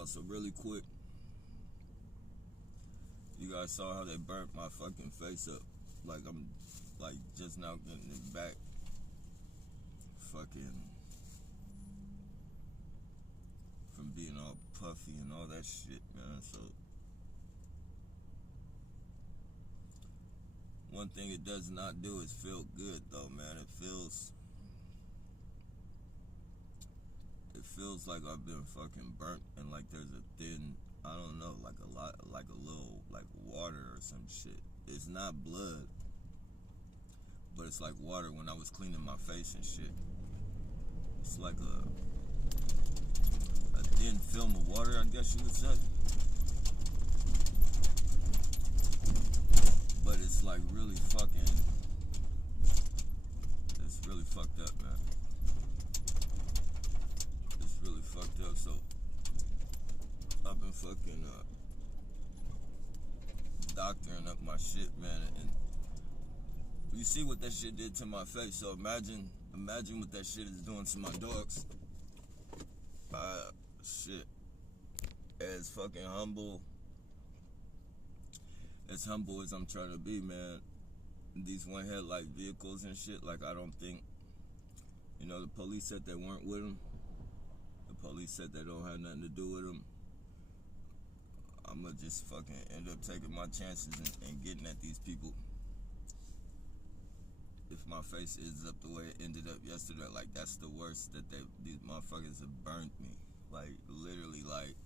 y'all. So really quick, you guys saw how they burnt my fucking face up. Like I'm like just now getting it back. Fucking from being all puffy and all that shit, man. So one thing it does not do is feel good though, man. It feels like I've been fucking burnt and like there's a thin, I don't know, like a little like water or some shit. It's not blood, but it's like water when I was cleaning my face and shit. It's like a thin film of water, I guess you would say. But it's like really fucking, it's really fucked up, man. It's really fucked up. So I've been fucking doctoring up my shit, man, and you see what that shit did to my face. So imagine what that shit is doing to my dogs. Shit. As fucking humble as I'm trying to be, man, these one headlight vehicles and shit, like I don't think, you know, the police said they weren't with them. The police said they don't have nothing to do with them. I'ma just fucking end up taking my chances and getting at these people. If my face ends up the way it ended up yesterday, like that's the worst that these motherfuckers have burnt me. Like literally, like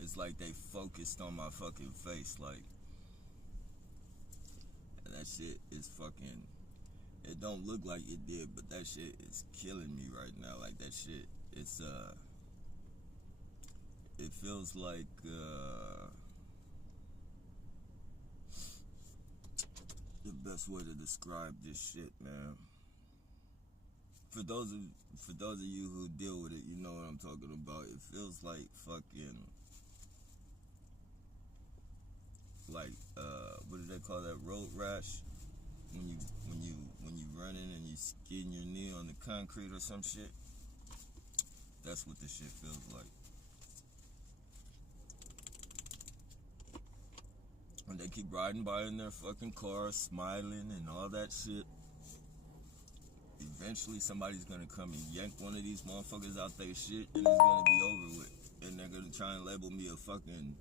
it's like they focused on my fucking face, like, and that shit is fucking, it don't look like it did, but that shit is killing me right now. Like that shit, it's it feels like the best way to describe this shit, man. For those of you who deal with it, you know what I'm talking about. It feels like fucking, like what do they call that, road rash? When you running and you skin your knee on the concrete or some shit. That's what this shit feels like. And they keep riding by in their fucking cars, smiling and all that shit. Eventually somebody's gonna come and yank one of these motherfuckers out their shit and it's gonna be over with. And they're gonna try and label me a fucking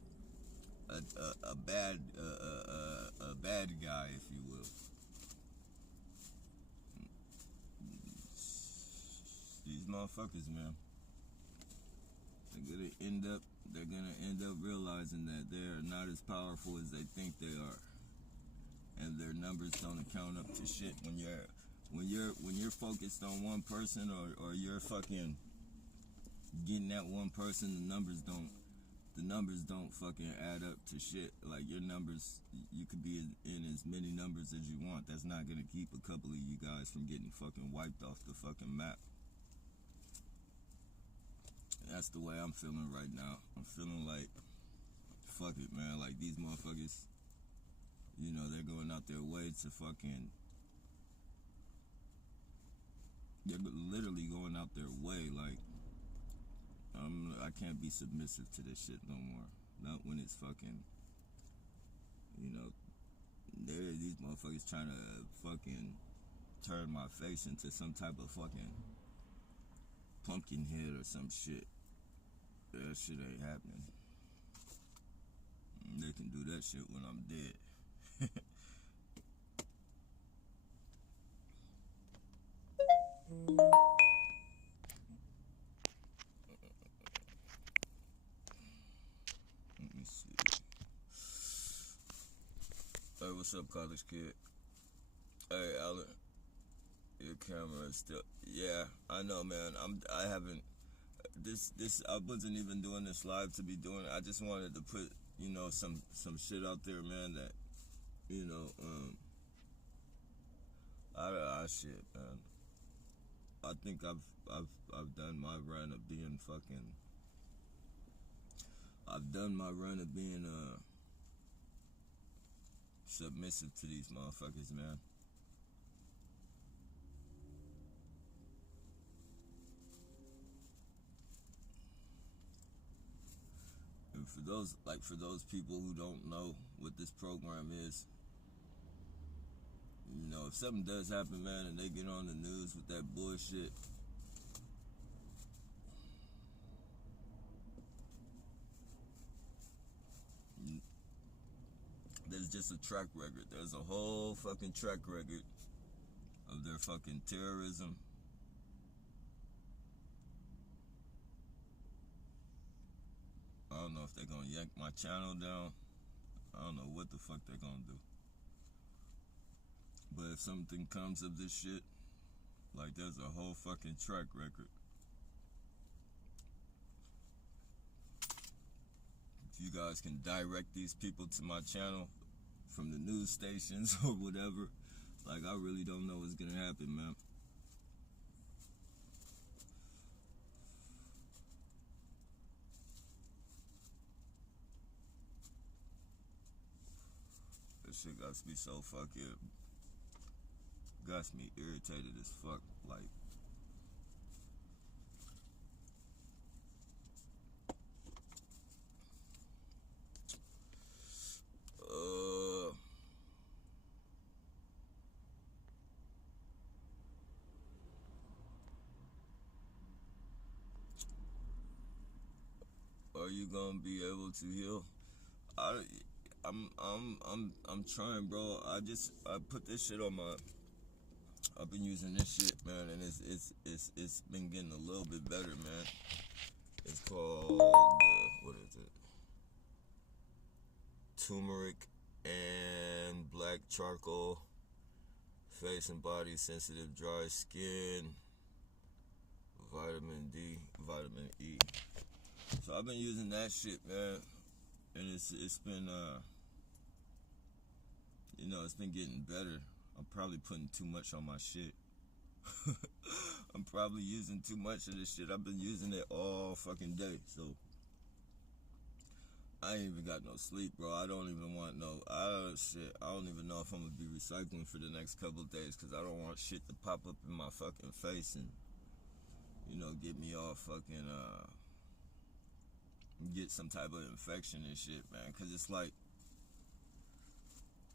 a bad guy, if you will. These motherfuckers, man. They're gonna end up realizing that they're not as powerful as they think they are. And their numbers don't account up to shit when you're focused on one person or you're fucking getting at one person. The numbers don't fucking add up to shit. Like your numbers, you could be in as many numbers as you want. That's not gonna keep a couple of you guys from getting fucking wiped off the fucking map. That's the way I'm feeling right now. I'm feeling like, fuck it, man. Like these motherfuckers, you know, they're going out their way to fucking, they're literally going out their way. Like, I can't be submissive to this shit no more. Not when it's fucking, you know, these motherfuckers trying to fucking turn my face into some type of fucking pumpkin head or some shit. That shit ain't happening. They can do that shit when I'm dead. Let me see. Hey, what's up, college kid? Hey, Alan. Your camera is still. Yeah, I know, man. I haven't. I wasn't even doing this live to be doing it. I just wanted to put, you know, some shit out there, man, that, you know, shit, man. I think I've done my run of being fucking. I've done my run of being submissive to these motherfuckers, man. for those people who don't know what this program is, you know, if something does happen, man, and they get on the news with that bullshit, there's just a track record. There's a whole fucking track record of their fucking terrorism. I don't know if they're gonna yank my channel down. I don't know what the fuck they're gonna do. But if something comes of this shit, like there's a whole fucking track record. If you guys can direct these people to my channel from the news stations or whatever, like I really don't know what's gonna happen, man. This shit got me so fucking, got me irritated as fuck, like. Are you gonna be able to heal? I'm trying, bro. I put this shit on my. I've been using this shit, man, and it's been getting a little bit better, man. It's called what is it? Turmeric and black charcoal, face and body sensitive dry skin, vitamin D, vitamin E. So I've been using that shit, man, and it's been you know, it's been getting better. I'm probably putting too much on my shit. I'm probably using too much of this shit. I've been using it all fucking day, so I ain't even got no sleep, bro. I don't even want no shit. I don't even know if I'm gonna be recycling for the next couple of days, because I don't want shit to pop up in my fucking face and, you know, get me all fucking get some type of infection and shit, man. Because it's like,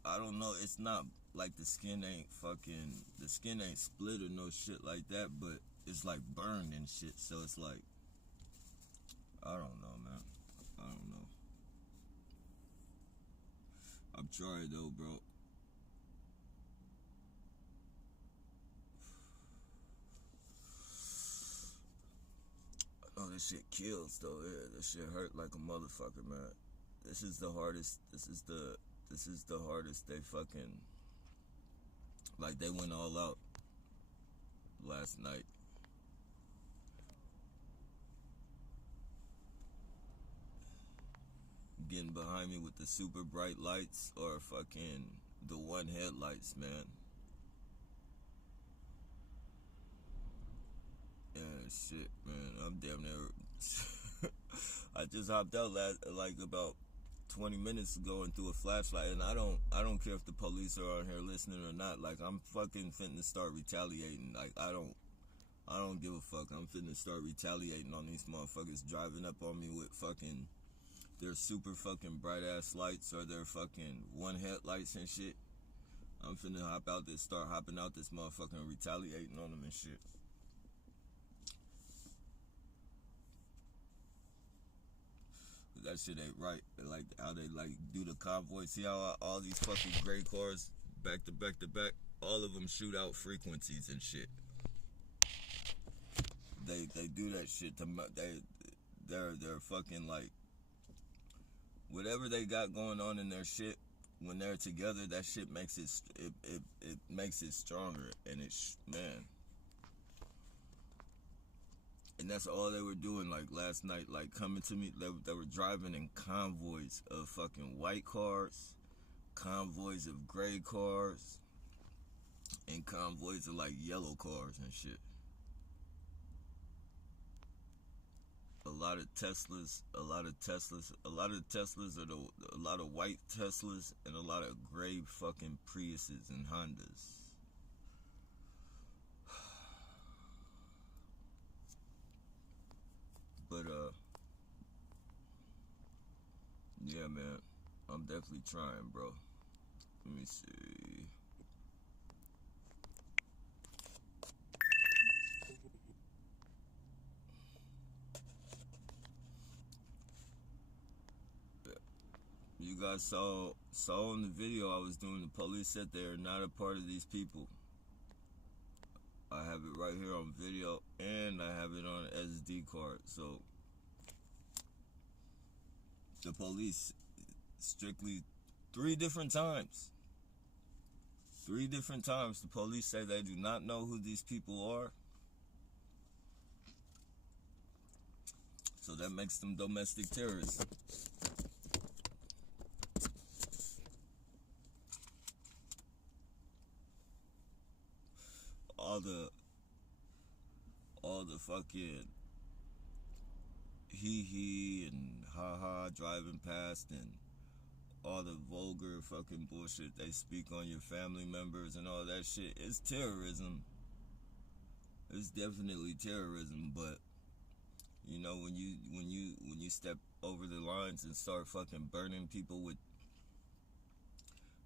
I don't know, it's not like the skin ain't split or no shit like that, but it's like burned and shit. So it's like, I don't know, man. I don't know. I'm trying though, bro. Oh, this shit kills though. Yeah, this shit hurt like a motherfucker, man. This is the hardest. This is the hardest. They fucking, like, they went all out last night. Getting behind me with the super bright lights or fucking the one headlights, man. Yeah, shit, man. I'm damn near. I just hopped out like about 20 minutes ago and threw a flashlight, and I don't care if the police are on here listening or not. Like, I'm fucking finna start retaliating. Like, I don't give a fuck. I'm finna start retaliating on these motherfuckers driving up on me with fucking their super fucking bright ass lights or their fucking one headlights and shit. I'm finna start hopping out this motherfucker and retaliating on them and shit. That shit ain't right. Like how they like do the convoy. See how all these fucking gray cars back to back to back, all of them shoot out frequencies and shit. They do that shit to they're fucking like, whatever they got going on in their shit, when they're together, that shit makes it makes it stronger, and man. And that's all they were doing, like, last night, like, coming to me, they were driving in convoys of fucking white cars, convoys of gray cars, and convoys of, like, yellow cars and shit. A lot of Teslas are a lot of white Teslas and a lot of gray fucking Priuses and Hondas. But Yeah, man. I'm definitely trying, bro. Let me see. You guys saw in the video I was doing. The police said they are not a part of these people. I have it right here on video, and I have it on an SD card. So the police strictly three different times the police say they do not know who these people are. So that makes them domestic terrorists. All the fucking hee and ha ha driving past, and all the vulgar fucking bullshit they speak on your family members and all that shit. It's terrorism. It's definitely terrorism, but you know, when you step over the lines and start fucking burning people with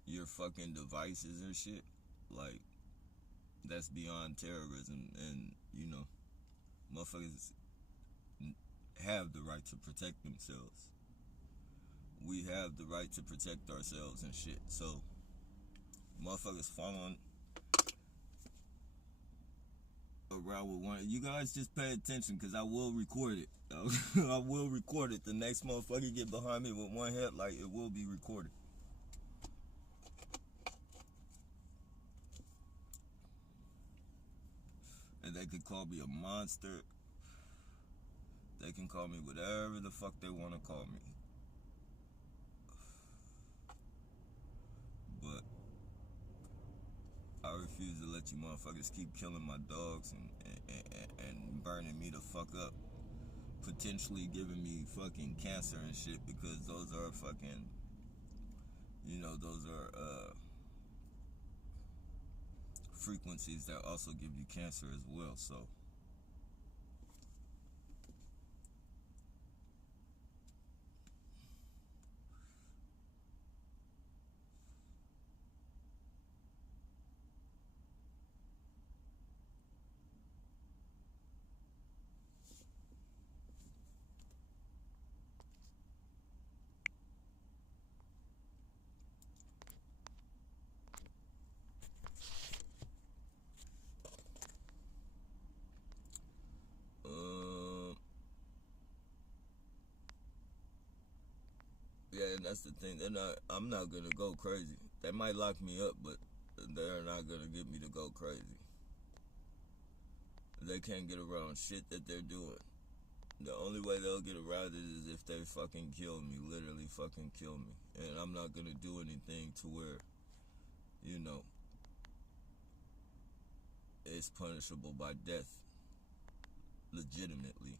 your fucking devices and shit, like, that's beyond terrorism. And you know, motherfuckers have the right to protect themselves. We have the right to protect ourselves and shit. So motherfuckers following around with one, you guys just pay attention, because I will record it. I will record it. The next motherfucker get behind me with one headlight, it will be recorded. And they could call me a monster. They can call me whatever the fuck they want to call me. But I refuse to let you motherfuckers keep killing my dogs and burning me the fuck up. Potentially giving me fucking cancer and shit, because those are fucking, you know, those are frequencies that also give you cancer as well. So yeah, and that's the thing. I'm not gonna go crazy. They might lock me up, but they're not gonna get me to go crazy. They can't get around shit that they're doing. The only way they'll get around it is if they fucking kill me, literally fucking kill me. And I'm not gonna do anything to where, you know, it's punishable by death, legitimately.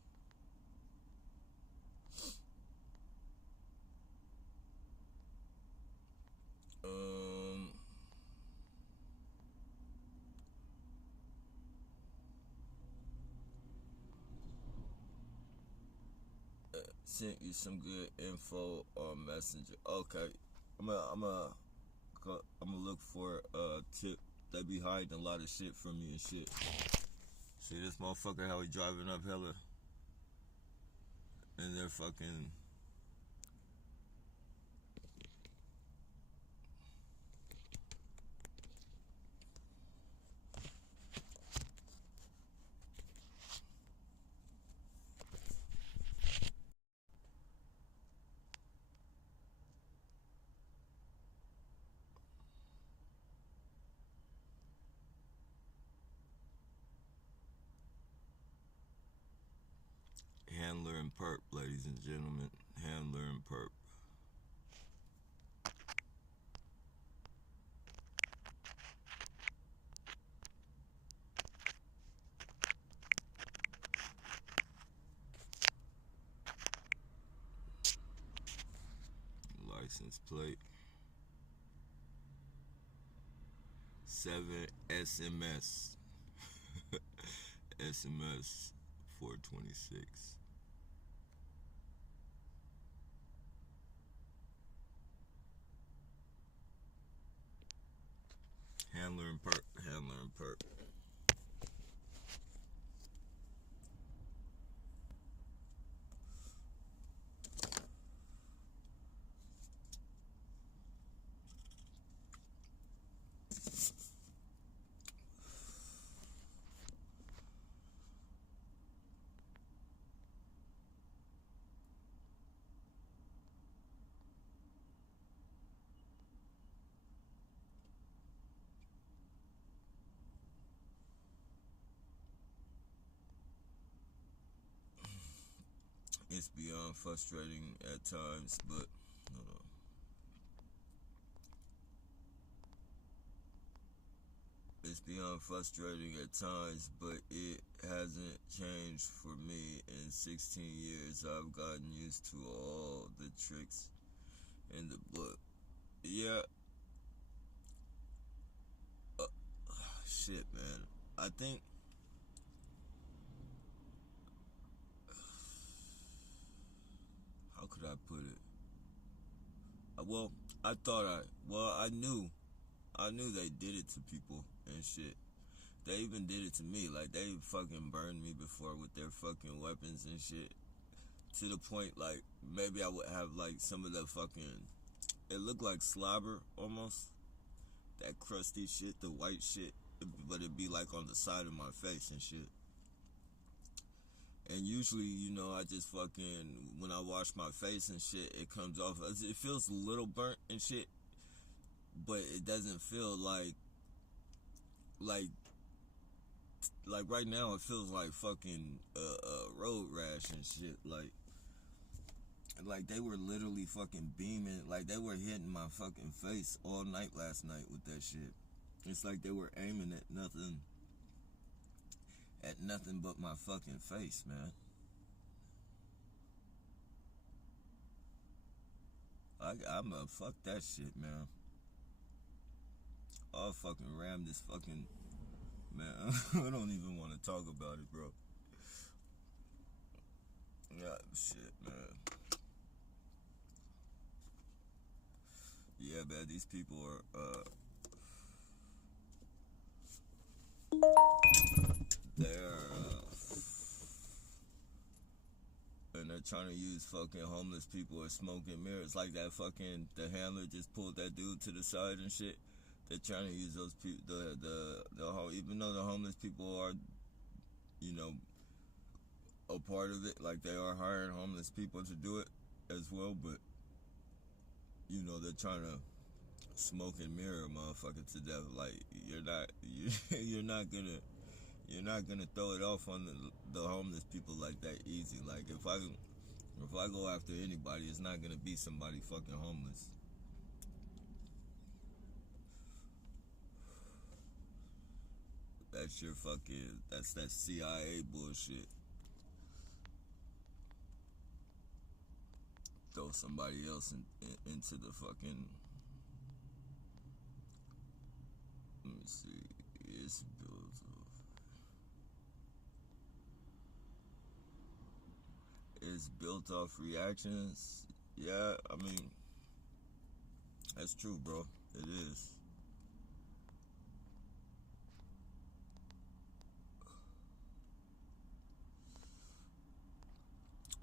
Sent you some good info on Messenger. Okay, I'm gonna look for a tip. They be hiding a lot of shit from me and shit. See this motherfucker, how he driving up hella, and they're fucking. Handler and Perp, ladies and gentlemen. Handler and Perp. License plate 7 SMS. SMS 426. Handler and Perk. Handler and Perk. It's beyond frustrating at times, but hold on. It's beyond frustrating at times, but it hasn't changed for me. In 16 years, I've gotten used to all the tricks in the book. Yeah, uh, shit, man. I think how could I put it? Well, I knew they did it to people and shit. They even did it to me. Like, they fucking burned me before with their fucking weapons and shit. To the point, like, maybe I would have, like, some of the fucking. It looked like slobber almost. That crusty shit, the white shit. But it'd be, like, on the side of my face and shit. And usually, I just fucking. When I wash my face and shit, it comes off. It feels a little burnt and shit. But it doesn't feel like right now it feels like fucking road rash and shit. Like they were literally fucking beaming, like they were hitting my fucking face all night last night with that shit. It's like they were aiming at nothing but my fucking face, man. I'm a fuck that shit, man. I'll fucking ram this fucking man. I don't even want to talk about it, bro. Yeah, shit, man. Yeah, man. These people are and they're trying to use fucking homeless people as smoking mirrors. Like that fucking the handler just pulled that dude to the side and shit. They're trying to use those people, the whole, even though the homeless people are, you know, a part of it. Like they are hiring homeless people to do it as well, but they're trying to smoke and mirror a motherfucker to death. Like you're not gonna throw it off on the homeless people like that easy. Like if I go after anybody, it's not gonna be somebody fucking homeless. That's that CIA bullshit. Throw somebody else into the fucking. Let me see. It's built off. It's built off reactions. Yeah, I mean, that's true, bro. It is.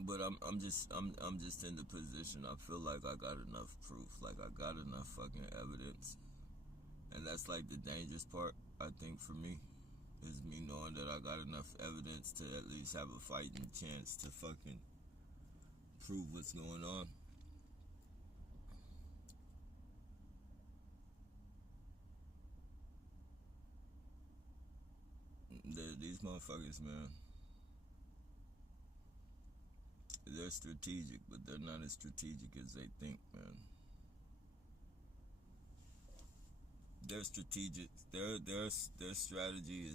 But I'm just in the position. I feel like I got enough proof. Like I got enough fucking evidence. And that's like the dangerous part, I think, for me, is me knowing that I got enough evidence to at least have a fighting chance to fucking prove what's going on. These motherfuckers, man, they're strategic, but they're not as strategic as they think, man. Their strategic, their strategy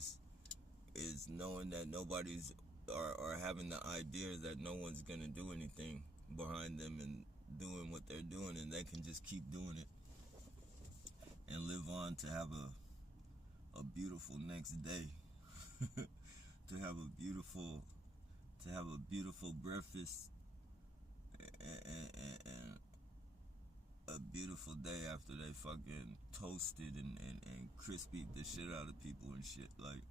is knowing that nobody's or having the idea that no one's gonna do anything behind them and doing what they're doing, and they can just keep doing it and live on to have a beautiful next day. to have a beautiful breakfast and a beautiful day after they fucking toasted and crispied the shit out of people and shit. Like,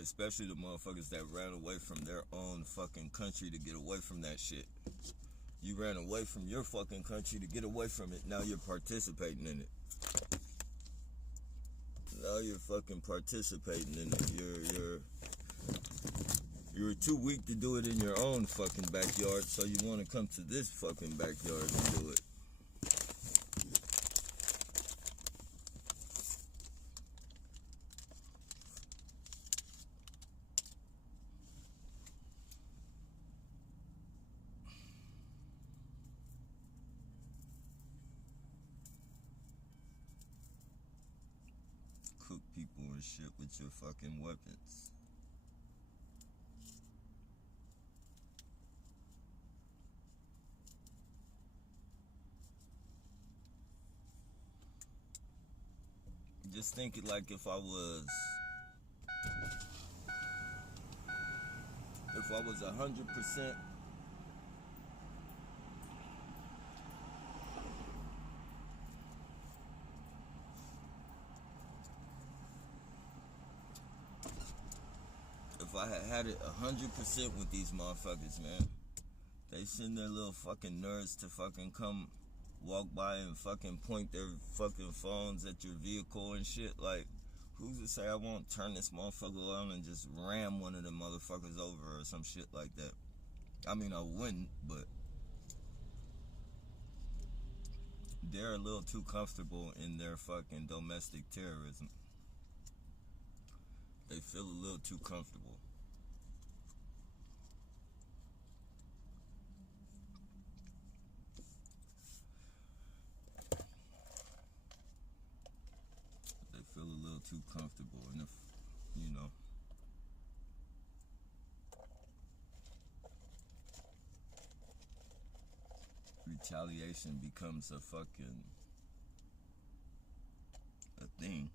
especially the motherfuckers that ran away from their own fucking country to get away from that shit. You ran away from your fucking country to get away from it. Now you're participating in it. Now you're fucking participating in it. You're too weak to do it in your own fucking backyard, so you want to come to this fucking backyard and do it. Cook people and shit with your fucking weapons. Just think it like if I was 100%. If I had it 100% with these motherfuckers, man, they send their little fucking nerds to fucking come walk by and fucking point their fucking phones at your vehicle and shit. Like, who's to say I won't turn this motherfucker on and just ram one of them motherfuckers over or some shit like that? I mean, I wouldn't, but they're a little too comfortable in their fucking domestic terrorism. They feel a little too comfortable. They feel a little too comfortable, and if, you know, retaliation becomes a fucking a thing,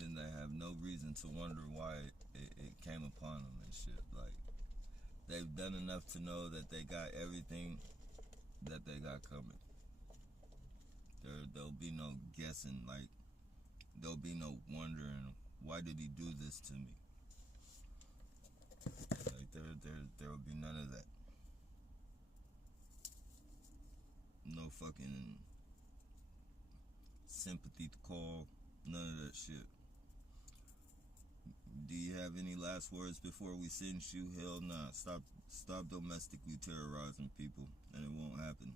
then they have no reason to wonder why it came upon them and shit. Like, they've done enough to know that they got everything that they got coming. There'll be no guessing, like, there'll be no wondering, why did he do this to me? Like, there will be none of that. No fucking sympathy to call, none of that shit. Do you have any last words before we send you? Hell nah. Stop domestically terrorizing people, and it won't happen.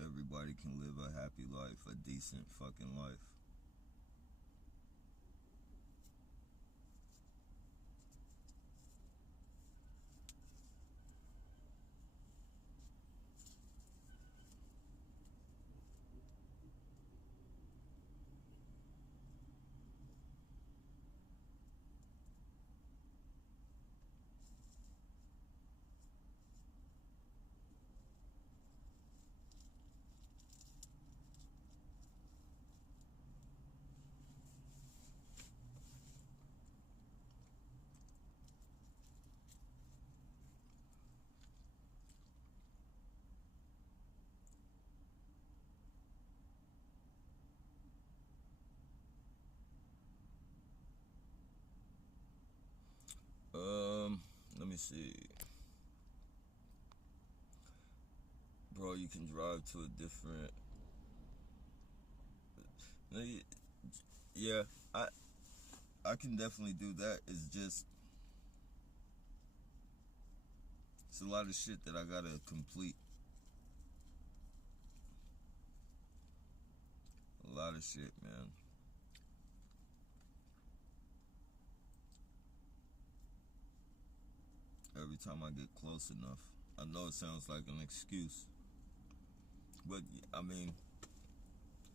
Everybody can live a happy life, a decent fucking life. Let me see. Bro, you can drive to a different... Yeah, I can definitely do that. It's just... it's a lot of shit that I gotta complete. A lot of shit, man. Every time I get close enough. I know it sounds like an excuse, but I mean,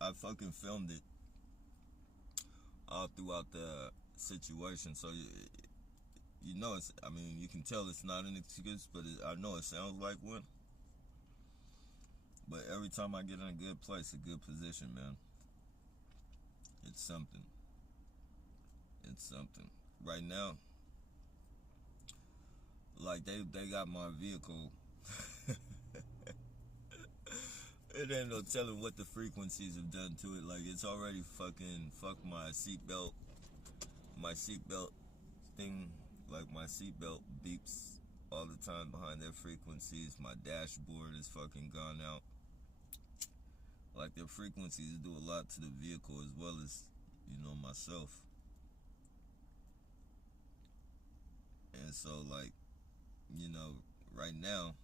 I fucking filmed it all throughout the situation, so you know it's, I mean, you can tell it's not an excuse, but I know it sounds like one. But every time I get in a good place, a good position, man, It's something. It's something. Right now, like they got my vehicle. It ain't no telling what the frequencies have done to it. Like, it's already fucking fucked my seatbelt. My seatbelt thing, like my seatbelt beeps all the time behind their frequencies. My dashboard is fucking gone out. Like, their frequencies do a lot to the vehicle as well as, you know, myself. And so, like, you know, right now,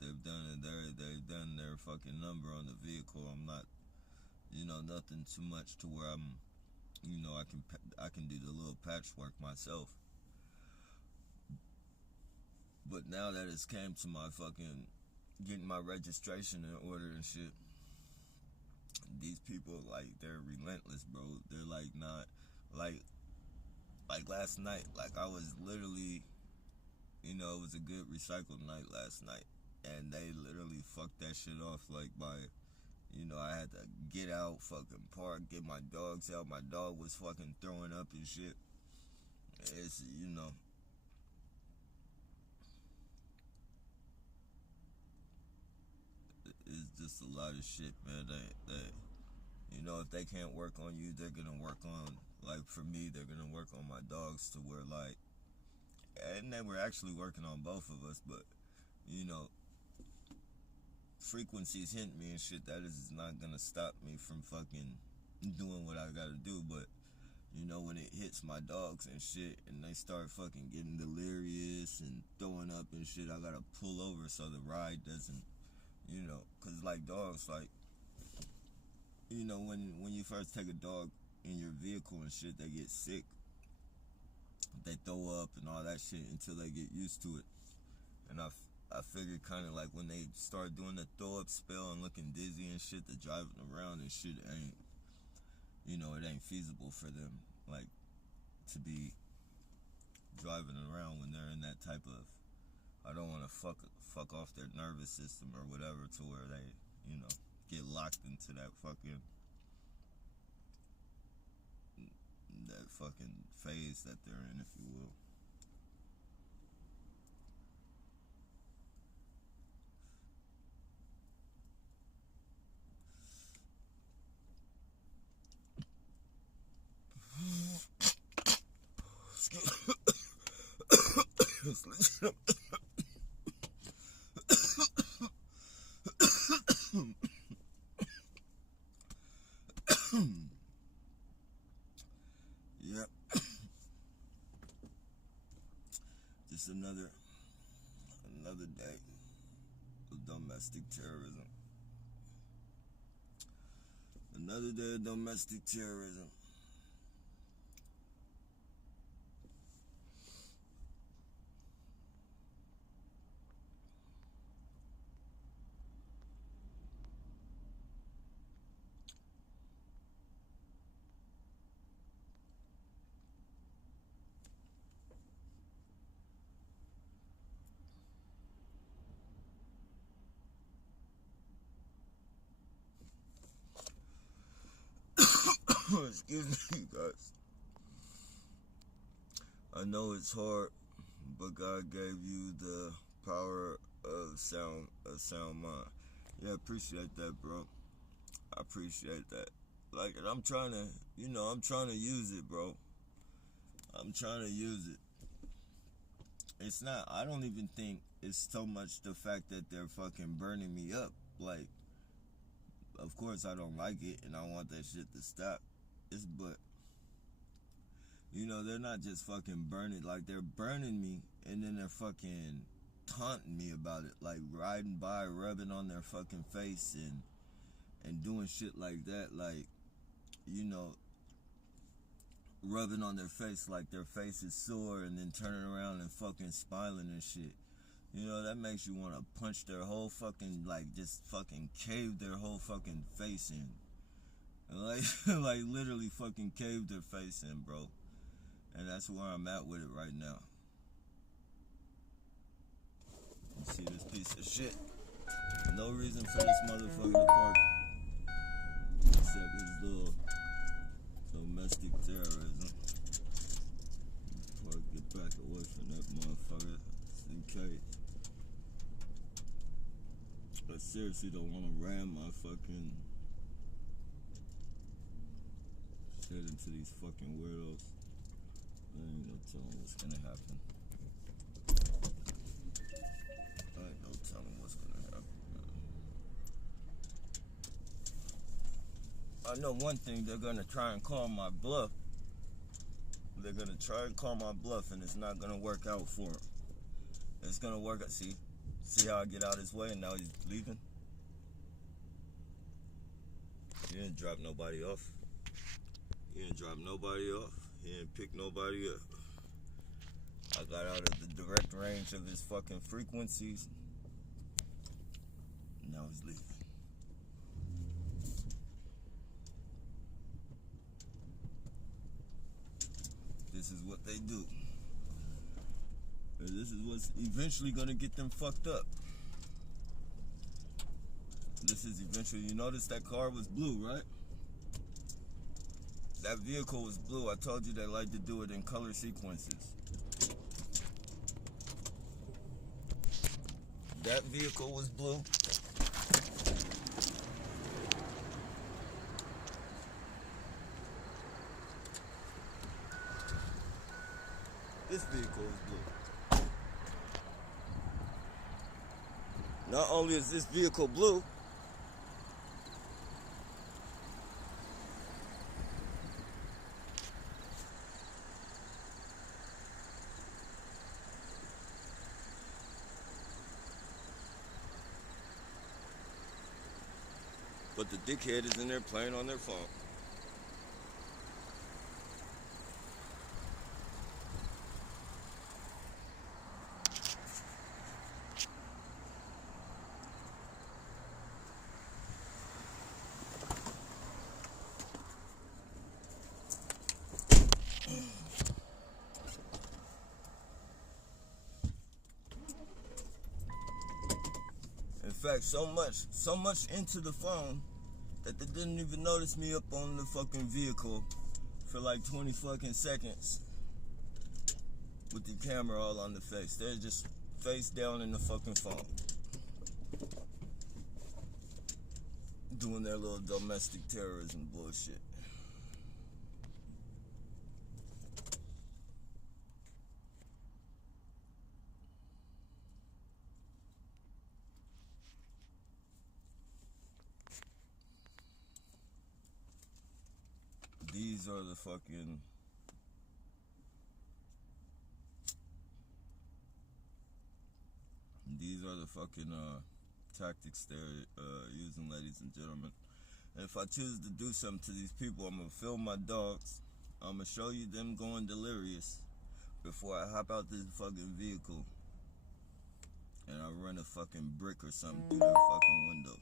they've done their fucking number on the vehicle. I'm not, you know, nothing too much to where I'm, you know, I can do the little patchwork myself. But now that it's came to my fucking getting my registration in order and shit, these people, like, they're relentless, bro. They're like not like last night, like I was literally, you know, it was a good recycled night last night, and they literally fucked that shit off, like, by, you know, I had to get out, fucking park, get my dogs out. My dog was fucking throwing up and shit. It's, you know, it's just a lot of shit, man. They, you know, if they can't work on you, they're gonna work on, like, for me, they're gonna work on my dogs to where, like, and they were actually working on both of us, but, you know, frequencies hit me and shit. That is not gonna stop me from fucking doing what I gotta do. But, you know, when it hits my dogs and shit, and they start fucking getting delirious and throwing up and shit, I gotta pull over so the ride doesn't, you know, cause like dogs, like, you know, when you first take a dog in your vehicle and shit, they get sick. They throw up and all that shit until they get used to it. And I figured kind of like when they start doing the throw up spell and looking dizzy and shit, the driving around and shit ain't, you know, it ain't feasible for them, like, to be driving around when they're in that type of, I don't want to fuck off their nervous system or whatever to where they, you know, get locked into that fucking phase that they're in, if you will. Yep. Just another day of domestic terrorism. Another day of domestic terrorism. Excuse me, guys. I know it's hard, but God gave you the power of sound mind. Yeah, appreciate that, bro. I appreciate that. Like, and I'm trying to, you know, I'm trying to use it, bro. I'm trying to use it. It's not, I don't even think it's so much the fact that they're fucking burning me up. Like, of course I don't like it and I want that shit to stop. But, you know, they're not just fucking burning, like, they're burning me and then they're fucking taunting me about it, like riding by, rubbing on their fucking face and doing shit like that, like, you know, rubbing on their face like their face is sore and then turning around and fucking smiling and shit. You know, that makes you want to punch their whole fucking, like, just fucking cave their whole fucking face in. Like, like literally fucking cave their face in, bro. And that's where I'm at with it right now. You see this piece of shit? No reason for this motherfucker to park except his little domestic terrorism. Before I get back away from that motherfucker, just in case. I seriously don't want to ram my fucking shit into these fucking weirdos. I ain't no telling what's gonna happen. I ain't no telling what's gonna happen. I know one thing, they're gonna try and call my bluff. They're gonna try and call my bluff, and it's not gonna work out for him. It's gonna work out. See how I get out his way, and now he's leaving? He didn't drop nobody off. He didn't drop nobody off. He didn't pick nobody up. I got out of the direct range of his fucking frequencies. Now he's leaving. This is what they do. And this is what's eventually gonna get them fucked up. This is eventually, you notice that car was blue, right? That vehicle was blue. I told you they like to do it in color sequences. That vehicle was blue. This vehicle is blue. Not only is this vehicle blue, but the dickhead is in there playing on their phone. In fact, so much into the phone that they didn't even notice me up on the fucking vehicle for like 20 fucking seconds with the camera all on the face. They're just face down in the fucking phone, doing their little domestic terrorism bullshit. These are the fucking tactics they're using, ladies and gentlemen. And if I choose to do something to these people, I'm gonna film my dogs. I'm gonna show you them going delirious before I hop out this fucking vehicle and I run a fucking brick or something through their fucking window.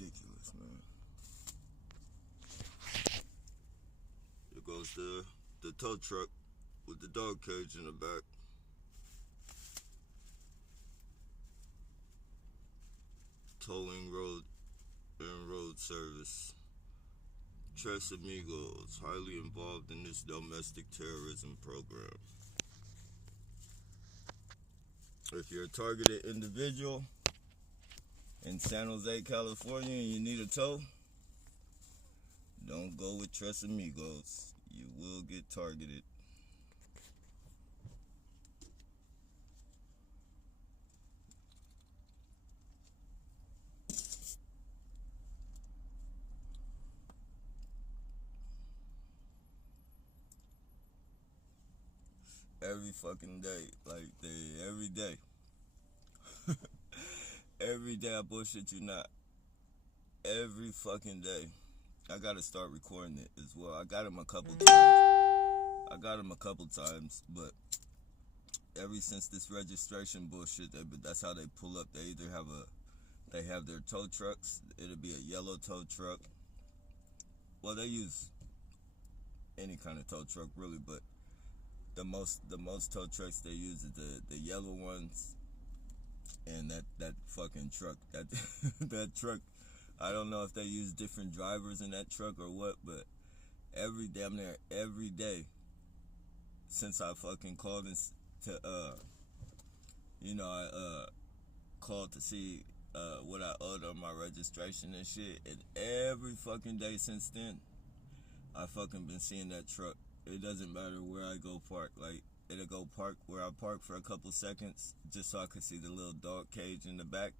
ridiculous, man. Here goes the tow truck with the dog cage in the back. Towing road and road service. Tres Amigos, highly involved in this domestic terrorism program. If you're a targeted individual in San Jose, California, and you need a tow, don't go with Tres Amigos. You will get targeted. Every fucking day, every day. Every day, I bullshit you not. Every fucking day. I gotta start recording it as well. I got him a couple times. But ever since this registration bullshit, that's how they pull up. They either have their tow trucks. It'll be a yellow tow truck. Well, they use any kind of tow truck really, but the most tow trucks they use is the yellow ones, and that fucking truck, that truck. I don't know if they use different drivers in that truck or what, but damn near every day since I fucking called I called to see what I owed on my registration and shit, and every fucking day since then I fucking been seeing that truck. It doesn't matter where I go park. Like, it'll go park where I park for a couple seconds just so I could see the little dog cage in the back,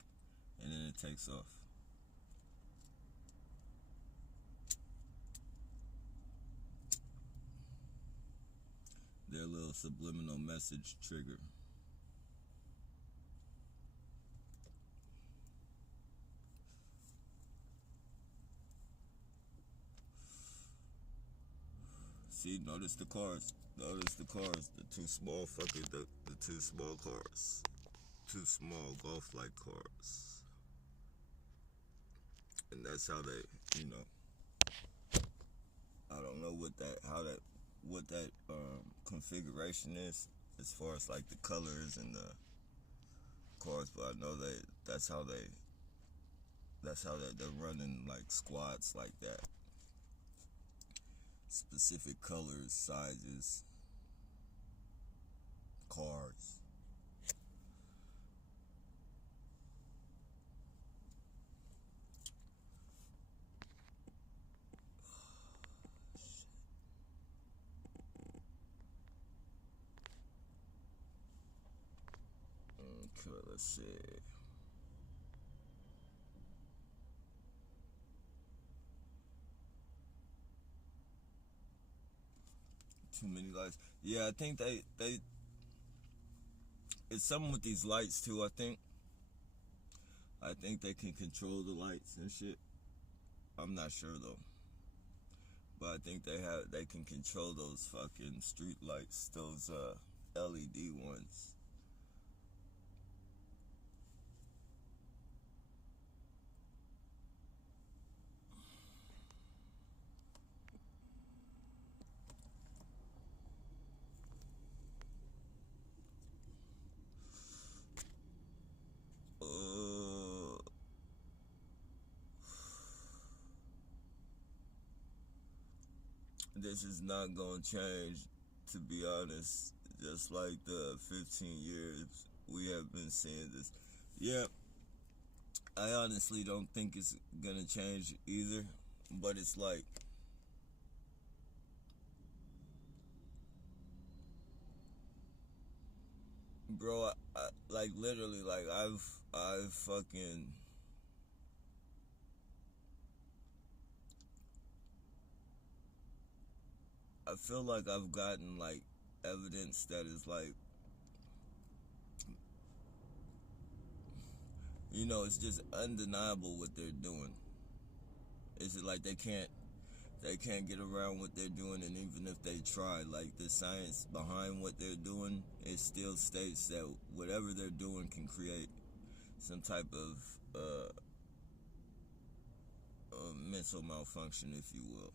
and then it takes off. Their little subliminal message trigger. See, notice the cars. The two small cars. Two small golf-like cars. And that's how they, I don't know what that configuration is as far as like the colors and the cars, but I know that's how they're running like squads like that. Specific colors, sizes, cars. Okay, let's see. Too many lights. Yeah, I think they it's something with these lights too. I think they can control the lights and shit. I'm not sure though, but I think they can control those fucking street lights, those LED ones. This is not gonna change, to be honest. Just like the 15 years we have been seeing this. Yeah, I honestly don't think it's gonna change either, but it's like, bro, I like literally, like I've fucking, I feel like I've gotten like evidence that is like, it's just undeniable what they're doing. It's like they can't get around what they're doing, and even if they try, like the science behind what they're doing, it still states that whatever they're doing can create some type of mental malfunction, if you will.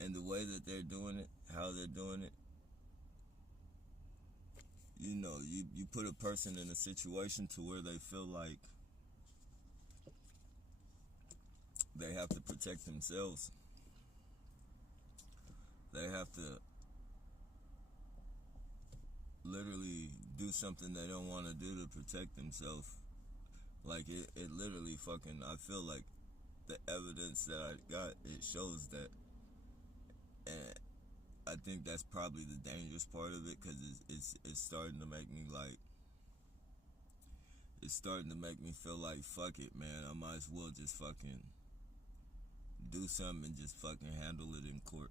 And the way that they're doing it, how they're doing it, you know, you put a person in a situation to where they feel like they have to protect themselves. They have to literally do something they don't want to do to protect themselves. Like, it literally fucking, I feel like the evidence that I got, it shows that. And I think that's probably the dangerous part of it, because it's starting to make me like, it's starting to make me feel like, fuck it, man, I might as well just fucking do something and just fucking handle it in court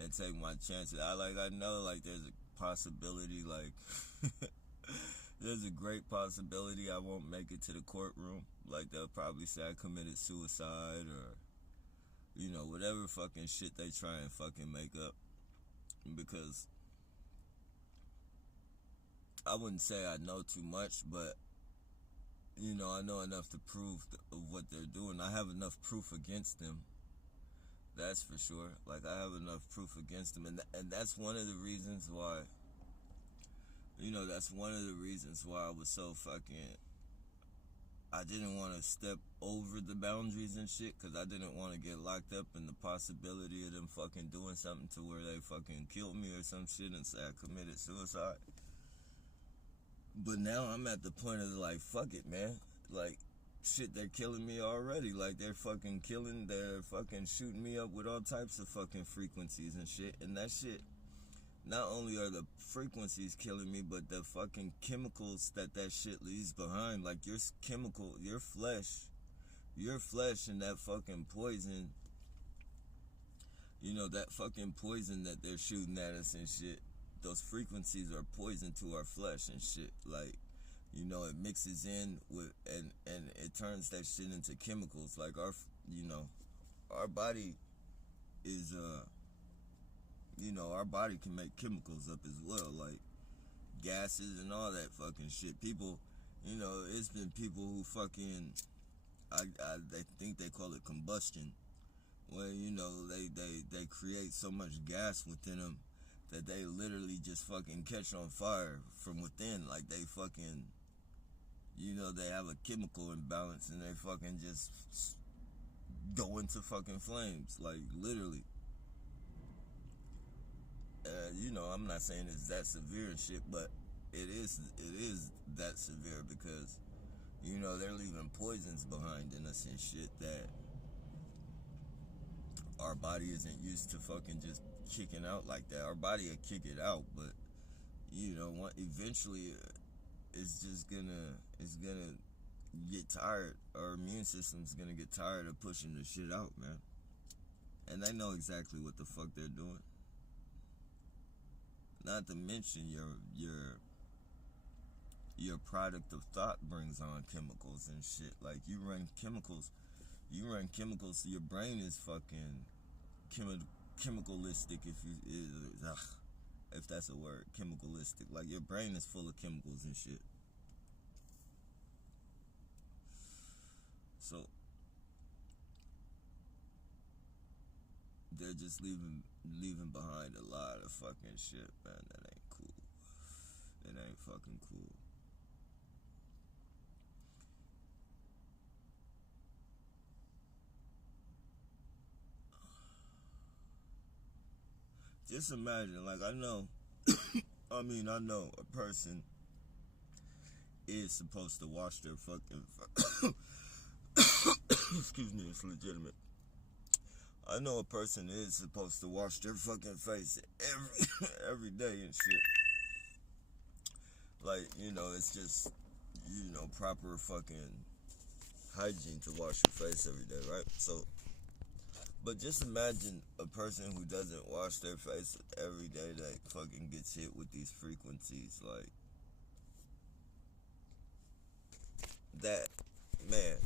and take my chances. I know like there's a possibility, like there's a great possibility I won't make it to the courtroom. Like, they'll probably say I committed suicide, or you know, whatever fucking shit they try and fucking make up. Because I wouldn't say I know too much, but you know, I know enough to prove of what they're doing. I have enough proof against them. That's for sure. Like, I have enough proof against them. And that's one of the reasons why, you know, that's one of the reasons why I was so fucking, I didn't want to step over the boundaries and shit, because I didn't want to get locked up, in the possibility of them fucking doing something to where they fucking killed me or some shit and say I committed suicide. But now I'm at the point of like, fuck it, man. Like, shit, they're killing me already. Like, they're fucking shooting me up with all types of fucking frequencies and shit. And that shit, not only are the frequencies killing me, but the fucking chemicals that shit leaves behind. Like, your flesh and that fucking poison, you know, that fucking poison that they're shooting at us and shit, those frequencies are poison to our flesh and shit. Like, you know, it mixes in with, and it turns that shit into chemicals. Like, our body is, you know, our body can make chemicals up as well, like gases and all that fucking shit. People, you know, it's been people who fucking, they think they call it combustion, where, you know, they create so much gas within them that they literally just fucking catch on fire from within. Like, they fucking, you know, they have a chemical imbalance and they fucking just go into fucking flames, like, literally. You know, I'm not saying it's that severe and shit, but it is that severe, because, you know, they're leaving poisons behind in us and shit that our body isn't used to fucking just kicking out like that. Our body will kick it out, but, you know, eventually it's gonna get tired. Our immune system's gonna get tired of pushing the shit out, man. And they know exactly what the fuck they're doing. Not to mention your product of thought brings on chemicals and shit. Like, you run chemicals, so your brain is fucking chemicalistic, if that's a word, chemicalistic. Like, your brain is full of chemicals and shit. So they're just leaving behind a lot of fucking shit, man. That ain't cool. It ain't fucking cool. Just imagine, like, I know a person is supposed to wash their fucking excuse me, it's legitimate. I know a person is supposed to wash their fucking face every day and shit. Like, you know, it's just, you know, proper fucking hygiene to wash your face every day, right? So, but just imagine a person who doesn't wash their face every day that fucking gets hit with these frequencies, like, that, man.